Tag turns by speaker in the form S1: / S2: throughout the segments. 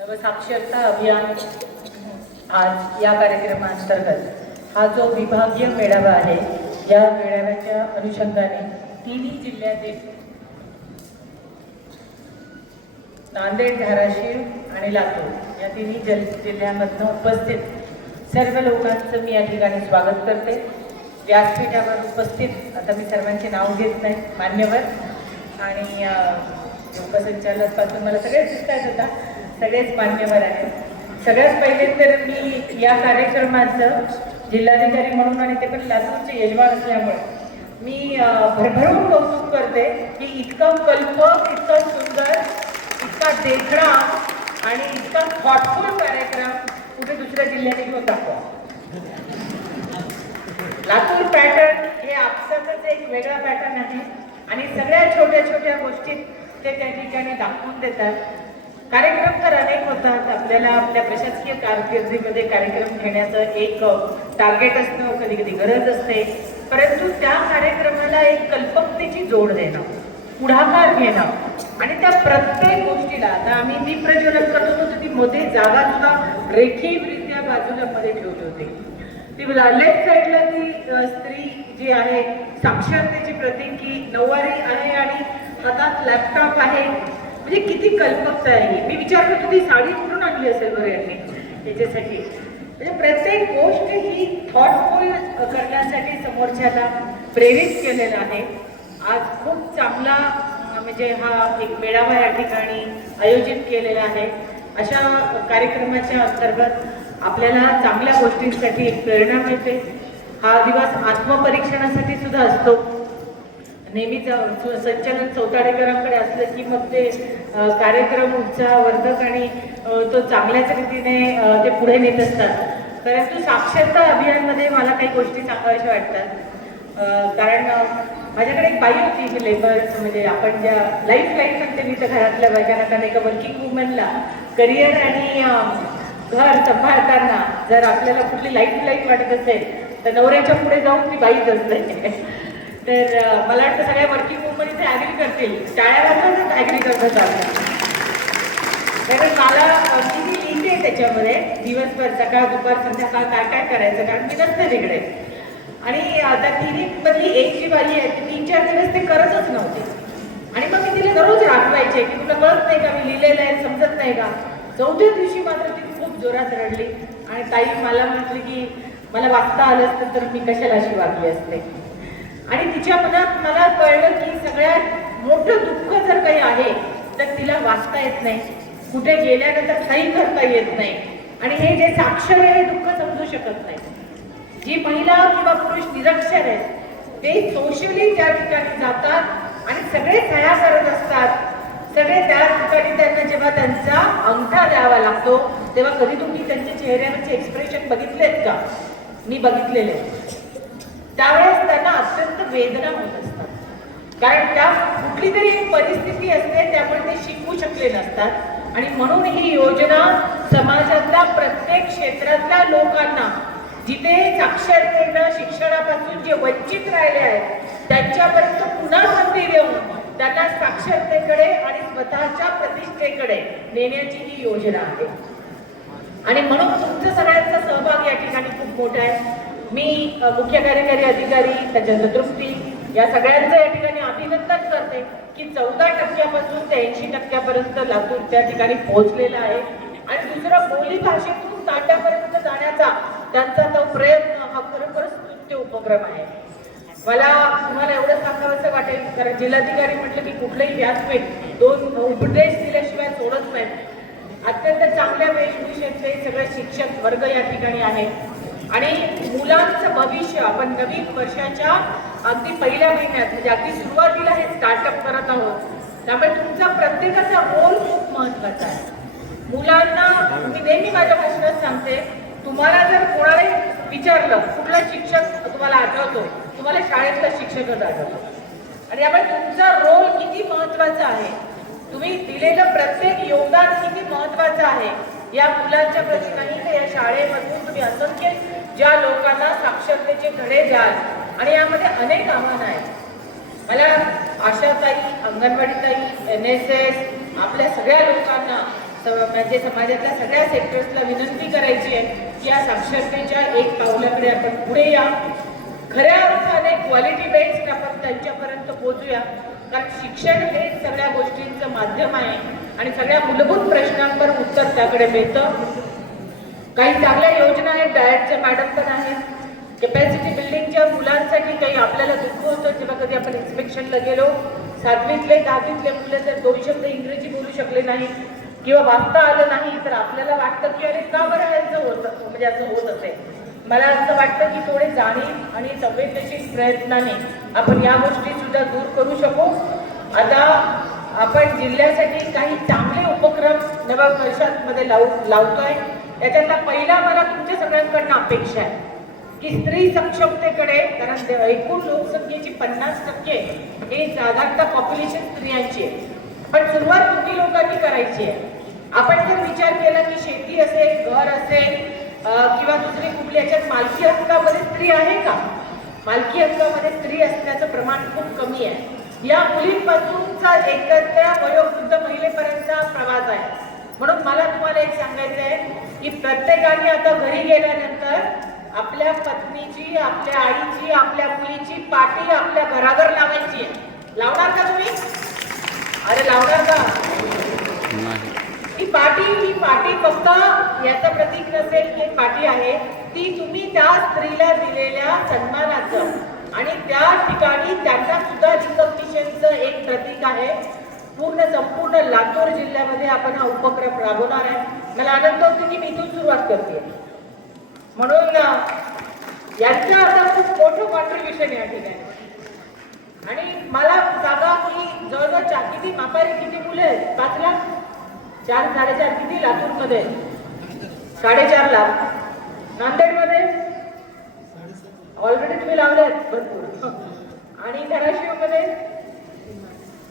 S1: नवसाक्षरता अभियान आज या कार्यक्रमाअंतर्गत हा जो विभागीय मेळावा आहे या मेळाव्याच्या अनुषंगाने तिन्ही जिल्ह्यातील नांदेड धाराशिव आणि लातूर या तिन्ही जल जिल्ह्यामधनं उपस्थित सर्व लोकांचं मी या ठिकाणी स्वागत करते. व्यासपीठावर उपस्थित आता मी सर्वांचे नाव घेत नाही मान्यवर. आणि अं, मला सगळेच दिसत आहेत आता. सगळेच मान्यवर आहेत. सगळ्यात पहिले तर मी या कार्यक्रमाचं जिल्हाधिकारी म्हणून आणि ते पण लातूरचे यजमान असल्यामुळे मी भरभरून कौतुक करते की इतकं कल्पक इतकं सुंदर इतका देखणा आणि इतका थॉटफुल कार्यक्रम कुठे दुसऱ्या जिल्ह्याने घेऊन दाखवा. लातूर पॅटर्न हे आपसातच एक वेगळा पॅटर्न आहे आणि सगळ्या छोट्या छोट्या गोष्टीत ते त्या ठिकाणी दाखवून देतात. कार्यक्रम तर अनेक होतात. आपल्याला आपल्या प्रशासकीय कारकिर्दीमध्ये कार्यक्रम घेण्याचं एक टार्गेट असतं कधी कधी गरज असते. परंतु त्या कार्यक्रमाला एक कल्पकतेची जोड देणं पुढाकार घेणं आणि त्या प्रत्येक गोष्टीला आता आम्ही मी प्रज्वलन करत होतो ती मध्ये जागा सुद्धा रेखीवरित्या बाजूला मध्ये ठेवली होती. ती लेफ्ट साईडला ती स्त्री जी आहे साक्षरतेची प्रतीक की नऊवारी आहे आणि हातात लॅपटॉप आहे. म्हणजे किती कल्पकता आहे ही. मी विचार करतो ती साडी कुठून आणली असेल बरं यांनी? याच्यासाठी. म्हणजे प्रत्येक गोष्ट ही थॉटफुल करण्यासाठी समोरच्याला प्रेरित केलेलं आहे. आज खूप चांगला म्हणजे हा एक मेळावा या ठिकाणी आयोजित केलेला आहे. अशा कार्यक्रमाच्या अंतर्गत आपल्याला चांगल्या गोष्टींसाठी एक प्रेरणा मिळते. हा दिवस आत्मपरीक्षणासाठी सुद्धा असतो. नेहमीच संचालन चौताडेकरांकडे असलं की मग ते कार्यक्रम उत्साहवर्धक आणि तो चांगल्याच रीतीने ते पुढे नेत असतात. परंतु साक्षरता अभियानमध्ये मला काही गोष्टी सांगाव्याशा वाटतात. कारण माझ्याकडे एक बाई होती लेबर म्हणजे आपण ज्या लाईफ लाईफ म्हणते मी तर घरातल्या बायकांना कारण एका वर्किंग वुमनला करिअर आणि घर सांभाळताना जर आपल्याला कुठली लाईफ लाईफ वाटत असेल तर नवऱ्याच्या पुढे जाऊन ती बाईच असते तर मला वाटतं सगळ्या वर्किंग वुमन इथे ॲग्री करतील. टाळ्या वाजवतच ॲग्री करत कारण मला मी मी लिहिते त्याच्यामध्ये. दिवसभर सकाळ दुपार संध्याकाळ काय काय करायचं कारण मी नसते तिकडे. आणि आता तिन्ही एक जी बाई आहे ती तीन चार दिवस ते करतच नव्हते. आणि मग मी तिला दररोज राखवायचे की तुला कळत नाही का मी लिहिलेलं आहे समजत नाही का? चौथ्या दिवशी मात्र ती खूप जोरात रडली. आणि ताई मला म्हटली की मला वाचता आलं असतं तर मी कशाला अशी वागली असते? आणि तिच्या मनात मला कळलं की सगळ्यात मोठं दुःख जर काही आहे तर तिला वाचता येत नाही. कुठे गेल्यानंतर सही करता येत नाही. आणि हे जे साक्षर आहे हे दुःख समजू शकत नाही. जी महिला किंवा पुरुष निरक्षर आहेत ते सोशली त्या ठिकाणी जातात आणि सगळे सह्या करत असतात. सगळे त्या ठिकाणी त्यांना जेव्हा त्यांचा अंगठा द्यावा लागतो तेव्हा कधी तुम्ही त्यांच्या चेहऱ्यावरचे एक्सप्रेशन बघितलेत का? मी बघितलेले. त्यावेळेस त्यांना अत्यंत वेदना होत असतात. कारण त्या कुठली तरी एक परिस्थिती असते त्यामुळे ते शिकू शकले नसतात. आणि म्हणून ही योजना समाजातल्या प्रत्येक क्षेत्रातल्या लोकांना जिथे साक्षरतेनं शिक्षणापासून जे वंचित राहिले आहेत त्यांच्यापर्यंत पुन्हा संधी देऊन त्यांना साक्षरतेकडे आणि स्वतःच्या प्रतिष्ठेकडे नेण्याची ही योजना आहे. आणि म्हणून तुमचं सगळ्यांचा सहभाग या ठिकाणी खूप मोठा आहे. मी मुख्य कार्यकारी अधिकारी त्याच्या तृप्ती या सगळ्यांचं या ठिकाणी अभिनंदन करते की चौदा टक्क्यापासून ते ऐंशी टक्क्यापर्यंत लातूर त्या ठिकाणी पोहोचलेला आहे. आणि दुसरं बोली भाषेतून ताट्यापर्यंत जाण्याचा त्यांचा तो प्रयत्न हा खरोखरच स्तुत्य उपक्रम आहे. मला तुम्हाला एवढं सांगावंसं वाटेल कारण जिल्हाधिकारी म्हटलं की कुठलंही व्यासपीठ दोन उपदेश दिल्याशिवाय सोडत नाहीत अत्यंत चांगल्या वेशभूषेतले सगळे शिक्षक वर्ग या ठिकाणी आहे आणि मुलांचं भविष्य आपण नवीन वर्षाच्या अगदी पहिल्या महिन्यात म्हणजे अगदी सुरुवातीला हे स्टार्टअप करत आहोत त्यामुळे तुमचा प्रत्येकाचा रोल खूप महत्त्वाचा आहे. मुलांना मी नेहमी माझ्या भाषणात सांगते तुम्हाला जर कोणालाही विचारलं कुठला शिक्षक तुम्हाला आठवतो तुम्हाला शाळेतला शिक्षकच आठवतो. आणि यामुळे तुमचा रोल किती महत्त्वाचा आहे तुम्ही दिलेलं प्रत्येक योगदान किती महत्वाचं आहे या मुलांच्या प्रती नाही तर या शाळेमधून तुम्ही असंख्य ज्या लोकांना साक्षरतेचे धडे द्याल आणि यामध्ये अनेक आव्हानं आहेत. मला आशाताई अंगणवाडीताई एन एस एस आपल्या सगळ्या लोकांना म्हणजे समाजातल्या सगळ्या सेक्टर्सला विनंती करायची आहे की या साक्षरतेच्या एक पावलाकडे आपण पुढे या. खऱ्या अर्थाने क्वालिटी बेस्ड आपण त्यांच्यापर्यंत पोहोचूया. कारण शिक्षण हे सगळ्या गोष्टींचं माध्यम आहे आणि सगळ्या मूलभूत प्रश्नांवर उत्तर त्याकडे मिळतं. काही चांगल्या योजना आहेत डायटच्या मॅडम पण आहेत. कॅपॅसिटी बिल्डिंगच्या मुलांसाठी काही आपल्याला दुःख होतं जेव्हा कधी आपण इन्स्पेक्शनला गेलो सातवीतले दहावीतले मुलं जर दोन शब्द इंग्रजी बोलू शकले नाही किंवा वाचता आलं नाही तर आपल्याला वाटतं की अरे का बरं यांचं होतं? म्हणजे असं होत असेल. मला असं वाटतं की थोडे जाणीव आणि संवेदनशील प्रयत्नाने आपण या गोष्टी सुद्धा दूर करू शकू. आता आपण जिल्ह्यासाठी काही चांगले उपक्रम नव्या वर्षामध्ये लावू लावतोय? याच्यातला पहिला मला तुमच्या सगळ्यांकडनं अपेक्षा आहे की स्त्री सक्षमतेकडे कारण ते- एकूण लोकसंख्येची पन्नास टक्के हे साधारणतः पॉप्युलेशन स्त्रियांची आहे. पण सुरुवात तुम्ही लोकांनी करायची आहे. आपण जर विचार केला की शेती असेल घर असेल किंवा दुसरी कुठली याच्यात मालकी हक्कामध्ये स्त्री आहे का? मालकी हक्कामध्ये स्त्री असण्याचं प्रमाण खूप कमी आहे. या मुलींपासूनचा एकत्र वयोवृद्ध महिलेपर्यंतचा प्रवास आहे. म्हणून मला तुम्हाला एक सांगायचं आहे की प्रत्येकाने आता घरी गेल्यानंतर आपल्या पत्नीची आपल्या आईची आपल्या मुलीची पाठी आपल्या घरावर लावायची आहे. लावणार का तुम्ही? अरे लावणार का?
S2: नाही.
S1: ही पाटी ही पाटी फक्त याचं प्रतीक नसेल की एक पाटी आहे ती तुम्ही त्या स्त्रीला दिलेल्या सन्मानाचं. आणि त्या ठिकाणी त्यांना सुद्धा रिकग्निशनचं एक प्रतीक आहे. पूर्ण संपूर्ण लातूर जिल्ह्यामध्ये आपण हा उपक्रम राबवणार आहे. मला आनंद होतो की मी इथून सुरुवात करते. म्हणून अं, यांचं आता खूप मोठं कॉन्ट्रीब्युशन या ठिकाणी. आणि मला सांगा की जवळजवळ चार किती मापारी किती मुले आहेत? पाच लाख? चार साडेचार किती लातूरमध्ये साडेचार लाख. नांदेडमध्ये? ऑलरेडी तुम्ही लावले आहेत भरपूर. आणि धाराशिवमध्ये?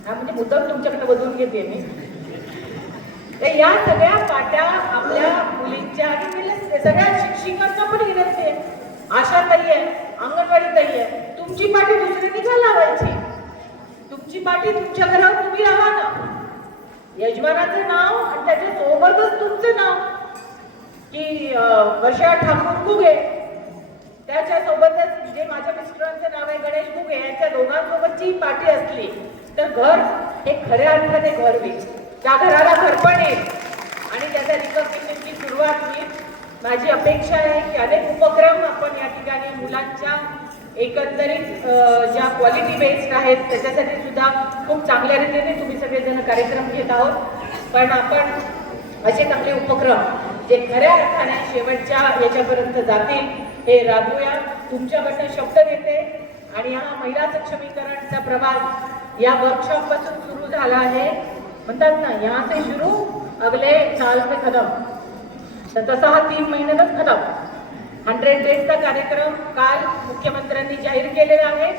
S1: हा म्हणजे मुद्दाम तुमच्याकडे बदलून घेते मी. तर या सगळ्या पाट्या आपल्या मुलींच्या आणि तिला सगळ्या शिक्षिकांना पण विनंती आहे. आशा ताई आहे अंगणवाडी ताई आहे. तुमची पाठी दुसऱ्यांनी का लावायची. तुमची पाठी तुमच्या घरावर तुम्ही लावा ना. यजमानाचं नाव आणि त्याच्या सोबतच तुमचं नाव. की वर्षा ठाकूर गुगे त्याच्या सोबतच जे माझ्या मिस्टरांचं नाव आहे गणेश गुगे यांच्या दोघांसोबतची पाठी असली तर घर हे खऱ्या अर्थाने घर होईल. त्या घराला घरपण येईल आणि त्याच्या रिकग्निशनची सुरुवात होईल माझी अपेक्षा आहे की अनेक उपक्रम आपण या ठिकाणी मुलांच्या एकंदरीत ज्या क्वालिटी बेस्ड आहेत त्याच्यासाठी सुद्धा खूप चांगल्या रीतीने तुम्ही सगळेजण कार्यक्रम घेत आहोत. पण आपण असे चांगले उपक्रम जे खऱ्या अर्थाने शेवटच्या याच्यापर्यंत जातील हे राबवूया. तुमच्याकडनं शब्द घेते. आणि हा महिला सक्षमीकरणचा प्रवास या वर्कशॉपपासून सुरू झाला आहे. म्हणतात ना यहाँ से शुरू अगले साल में खतम। तर तसा हा तीन महिन्यातच खतम. हंड्रेड डेजचा कार्यक्रम काल मुख्यमंत्र्यांनी जाहीर केलेला आहे.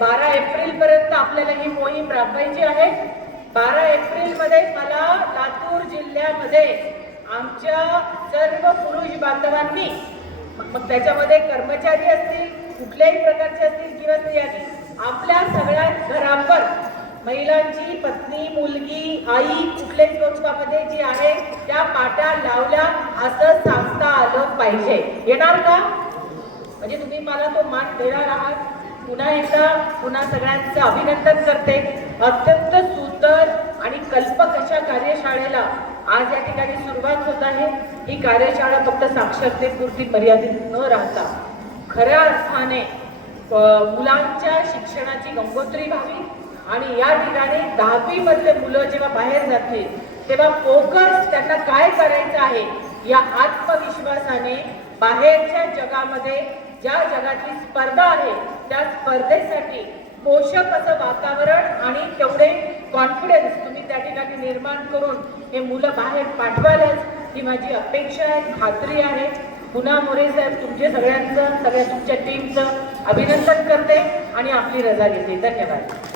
S1: बारा एप्रिल पर्यंत आपल्याला ही मोहीम राबवायची आहे. बारा एप्रिलमध्ये मला लातूर जिल्ह्यामध्ये आमच्या सर्व पुरुष बांधवांनी मग त्याच्यामध्ये कर्मचारी असतील कुठल्याही प्रकारचे असतील किंवा स्त्रियांनी आपल्या सगळ्या घरांवर महिलांची पत्नी मुलगी आई कुठल्याही स्वरूपामध्ये जी आहे त्या पाट्या लावल्या असं सांगता आलं पाहिजे. येणार का? म्हणजे तुम्ही मला तो मान देणार आहात. पुन्हा एकदा पुन्हा सगळ्यांचं अभिनंदन करते. अत्यंत सुंदर आणि कल्पक अशा कार्यशाळेला आज या ठिकाणी सुरुवात होत आहे. ही कार्यशाळा फक्त साक्षरतेपुरती मर्यादित न राहता खऱ्या अर्थाने मुलांच्या शिक्षणाची गंगोत्री व्हावी आणि या ठिकाणी दहावी मधले मुलं जेव्हा बाहेर जातील तेव्हा फोकस त्यांना काय करायचं आहे या आत्मविश्वासाने बाहेरच्या जगामध्ये ज्या जगातली स्पर्धा आहे त्या स्पर्धेसाठी पोषक असं वातावरण आणि तेवढे कॉन्फिडन्स तुम्ही त्या ठिकाणी निर्माण करून हे मुलं बाहेर पाठवायलाच ही माझी अपेक्षा आहे खात्री आहे. पुन्हा मोरे साहेब तुमचे सगळ्यांचं सगळ्या तुमच्या टीमचं अभिनंदन करते आणि आपली रजा घेते धन्यवाद.